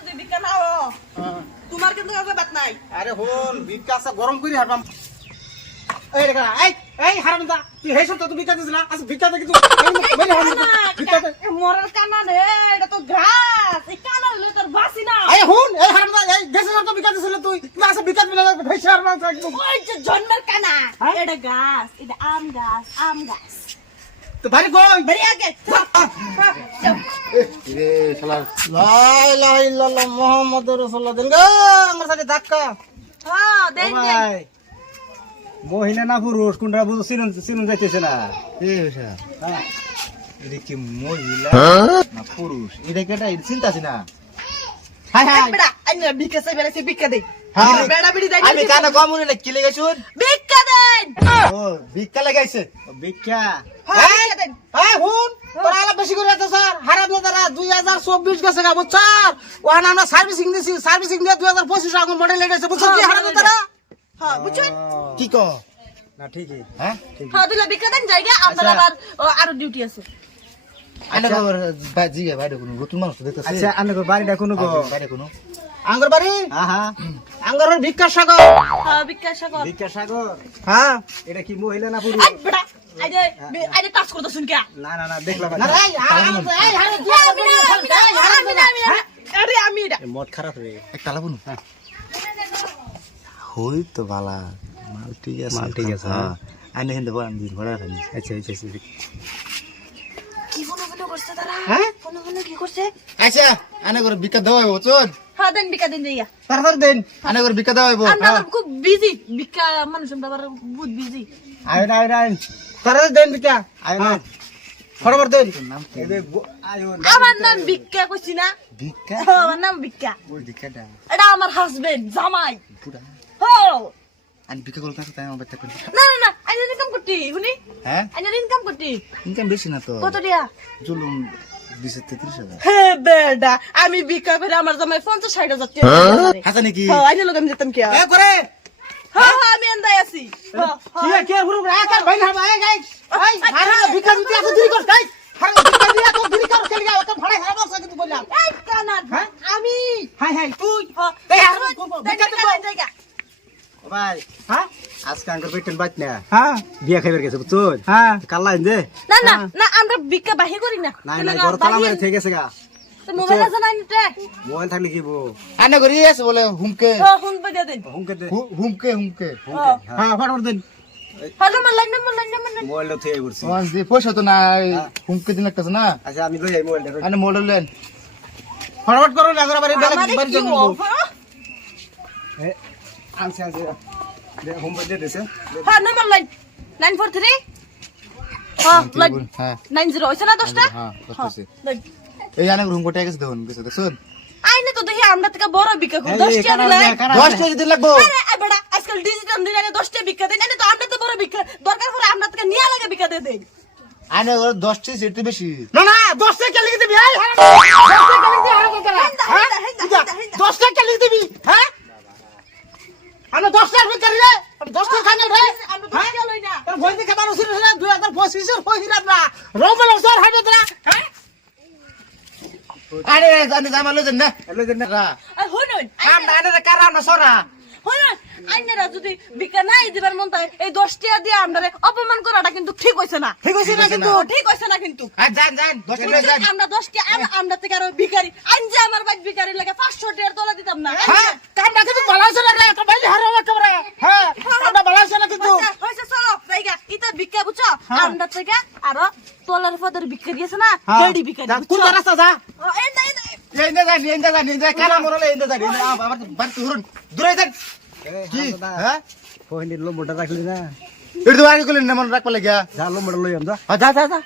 যদি ভিক্ষা নাও। তোমার কিন্তু কাউকে বাত নাই। আরে হন ভিক্ষা আছে গরম করে হারবাম এই রে কারা, এই এই হারামদা তুই হেসব তো ভিক্ষা দিস না। আচ্ছা ভিক্ষা দে হারাম ভিক্ষা দে মরার কানা রে এটা তো ঘাস এই কানা হলে তোর বাসি না। এই হুন এই হারামদা এই গেছে তো ভিক্ষা দিছিল তুই। তুই আচ্ছা ভিক্ষা দিলে ভেসে একদম। ওই যে জন্মের কানা হ্যাঁ? এটা গাছ এটা আম গাছ আম গাছ। তো ভাই কই বেরিয়ে আগে। রে শালা। লা ইলাহা ইল্লাল্লাহ মুহাম্মাদুর রাসূলুল্লাহ। দেন গো আমার সাথে ধাক্কা। হ্যাঁ দেন দেন। ভাই মহিলা না পুরুষ কোনটা বুঝো চিনুন চিনুন যাইতেছে না। এ বেশা হ্যাঁ। এটা কি মহিলা না পুরুষ? এটা কেটা চিন্তা আছে না? হাই হাই। বেড়া আইনা ভিক্ষা চাই বেড়াইছে ভিক্ষা দে। হ্যাঁ। বেড়া বিড়ি দেন আমি কানে কমুনে না কি লেগেছুন ভিক্ষা দেন ও ভিক্ষা লাগাইছে। ভিক্ষা? হ্যাঁ এই হুন তোরা আলা বেশি করে তো স্যার। হারামদাদারা 2024 গেছে গা বুঝছার? ওখানে আমরা সার্ভিসিং দিছি সার্ভিসিং দিয়ে 2025 আগুন মডেল লেগেছে বুঝছ কি হারামদাদারা হ্যাঁ বুঝছেন? কি ক না ঠিকই। হ্যাঁ? হ্যাঁ দিলে ভিক্ষা দেন জায়গা আপনার আচ্ছা। আবার আরও ডিউটি আছে। আচ্ছা। বাড়িটা কোনো আঙ্গর বাড়ি আহা। আঙ্গর ভিক্ষা সাগর হ্যাঁ ভিক্ষা সাগর ভিক্ষা সাগর হ্যাঁ। এটা কি মহিলা না পুরুষ? টাচ করতে শুন কে না না না। দেখলাম না এই এই আরে আমি এটা মদ খারাপ রে। একটা লাগুন হই তো বালা মাল ঠিক আছে মাল ঠিক আছে, হ্যাঁ। আইনা হিন্দে বড় দিন বড় রাখি আচ্ছা আচ্ছা আচ্ছা। কি ফোন ফোন করছে তারা? হ্যাঁ? ফোন ফোন কি করছে? আচ্ছা আইনা করে দেওয়া হইব চল। হ্যাঁ দেন ভিক্ষা দেন যাইয়া তাড়াতাড়ি দেন আইনা করে ভিক্ষা দেওয়া হইব। খুব বিজি ভিক্ষা মানুষ আবার বহুত বিজি দেন ভিক্ষা আইন আইন ফটাফট দেন। নাম কি? এবে গো- আইন আমার নাম ভিক্ষা কইছি না। ভিক্ষা হ্যাঁ, আমার নাম ভিক্ষা ওই ভিক্ষাটা এটা আমার হাজবেন্ড জামাই। পুরা হো আমি ভিক্ষা করতে তাই আমার বাচ্চা করি না না না আইনের ইনকাম করতি শুনি। হ্যাঁ? আইনের ইনকাম করতি। ইনকাম বেশি না তো। কত দিয়া? জুলুম। হে বেডা আমি ভিক্ষা করে আমার জামাই পঞ্চাশ ষাট হাজার টাকা দিয়ে হাসা নাকি? হ্যাঁ আইনের লোক আমি যেতাম কি করে! হ্যাঁ হ্যাঁ আমি এন্দাই আছি। হ্যাঁ, কি হ্যাঁ। কি হুরু রাখা ভাই না ভাই গাই এই হারা ভিক্ষা দিতে এত দেরি কর গাই হারা ভিক্ষা দিয়ে এত দেরি কর কেন গা ওটা ভাড়া হারা বসা কিন্তু বললাম। এই কানার হ্যাঁ? আমি। হাই হাই তুই হ্যাঁ এই আর দেন কোন- কোন- ভিক্ষা ভিক্ষা দিবো। দেন জায়গা ও ভাই। হ্যাঁ? আজকে আঙ্কেল বাইত না। হ্যাঁ। বিয়া খাইবার গেছে বুঝছ হ্যাঁ। দে। না না না আমরা ভিক্ষা বাহি করি না। ঘর তালা মেরে থেকে গেছে গা। মোবাইল আছে না নিতে মোবাইল থাকলে কি বো আইনা করে আছে বলে হুমকে। হ্যাঁ পে দিন। হুমকে দে। হুমকে হুমকে। হ্যাঁ হ্যাঁ ফটাফট দেন। হ্যালো মাল্লাই পড়ছি। আমার যে পয়সা তো নাই। হুমকে দিন লাগতেছে না? আচ্ছা আমি লই আই মোবাইলটা মডেল লেন। ফটাফট করুন আগর বাড়ি বাড়ি কি যাব অফার আনছে আনছে হোমওয়ার্ক দে দেছে। হ্যাঁ number line nine four three হ্যাঁ লাইন হ্যাঁ। নাইন জিরো হয়েছে না দশটা হ্যাঁ দশটা। এই আইনা করে হুমকে টাকা দেখুন গেছে দেখুন আইনে তো দেখি আমরা থেকে বড় বিক্কা করি দশটা দিলে দে, কারা দশ টাকা দিন লাগবো। আরে আই আজকাল ডিজিটাল দিন দশটা বিক্কা দেন আনে তো আমরা তো বড় বিক্কা দরকার হলে আমরা থেকে নিয়ে লাগে দিয়ে সেটা বেশি। না না এই দিবি হ্যাঁ আমরা দশ টাকা ভিক্ষা রে আমি দশ টাকা খাই রে আমরা তো টাকা লই না দুই হাজার না। রোমেল তোরা হ্যাঁ? আরে জামা না না আমরা এনে কারা আমরা সরা? হইনন আইনেরা যদি বিক্কা নাই দিবার মন তাই এই দশটা দিয়ে আমরা অপমান করাটা কিন্তু ঠিক হইছে না। ঠিক আছে না কিন্তু। ঠিক হইছে না কিন্তু। আর যান যান দশ টাকা লই যান। আমরা দশটা আমরা থেকে আরও ভিখারি। আইন যে আমার বাইক ভিখারি লাগে পাঁচশো টাকার তোলা দিতাম না। হ্যাঁ কামটা কিন্তু ভালো আছে না রে তো বাইরে হারাও একেবারে হ্যাঁ কামটা ভালো আছে না কিন্তু আচ্ছা, হয়েছে চলো জায়গা ইতা ভিক্ষা বুঝছ আমরা থেকে আরও তোলার ফদর বিক্রি আছে না গাড়ি বিক্রি যা, কোন রাস্তা যা? ও, এই না, এই না, এই না। এই না যান এই না যান এই মরলে এই না যান এই না আবার বাড়ি ধরুন। দূরে যান। কি? হ্যাঁ? ফোন নম্বরটা রাখলি না। এটা তো আগে কইলেন না মনে রাখবা লাগিয়া। যা নম্বরটা লই আম যা। যা যা যা।